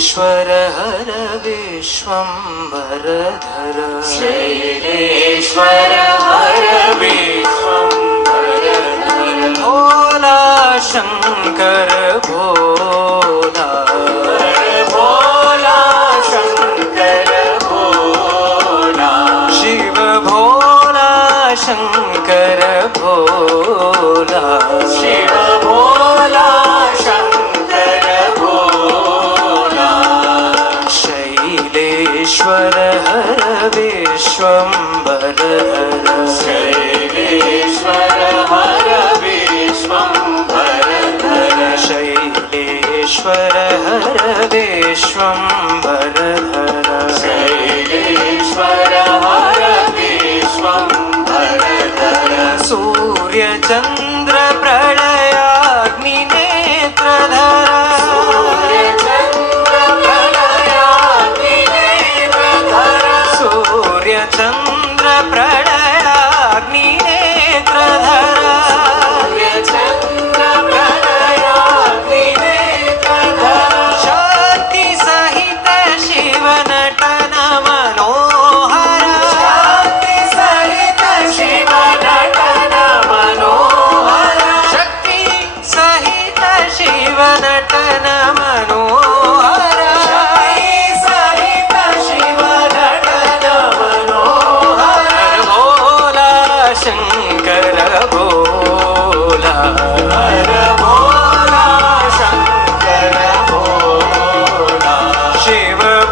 शैलेश्वर हर विश्वंभरधर शैलेश्वर हर विश्वंभरधर भोला शंकर भोला भोला शंकर भोला शिव भोला शंकर भोला शिव भोला शंकर भोला शैलेश्वर हर विश्वंभरधर शैलेश्वर हर विश्वंभरधर शैलेश्वर हर विश्वंभरधर शैलेश्वर हर विश्वंभरधर सूर्य चंद्र प्रलयाग्नि नेत्रधर सूर्य चंद्र प्रलयाग्नि नेत्रधर शक्ति सहित शिव नटन मनोहर शक्ति सहित शिव नटन मनोहर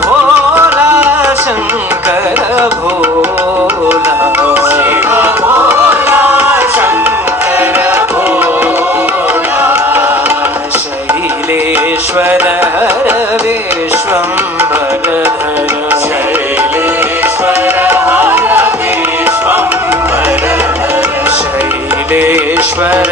भोला शंकर भोला शिव भोला शंकर भोला शैलेश्वर हर विश्वंभरधर शैलेश्वर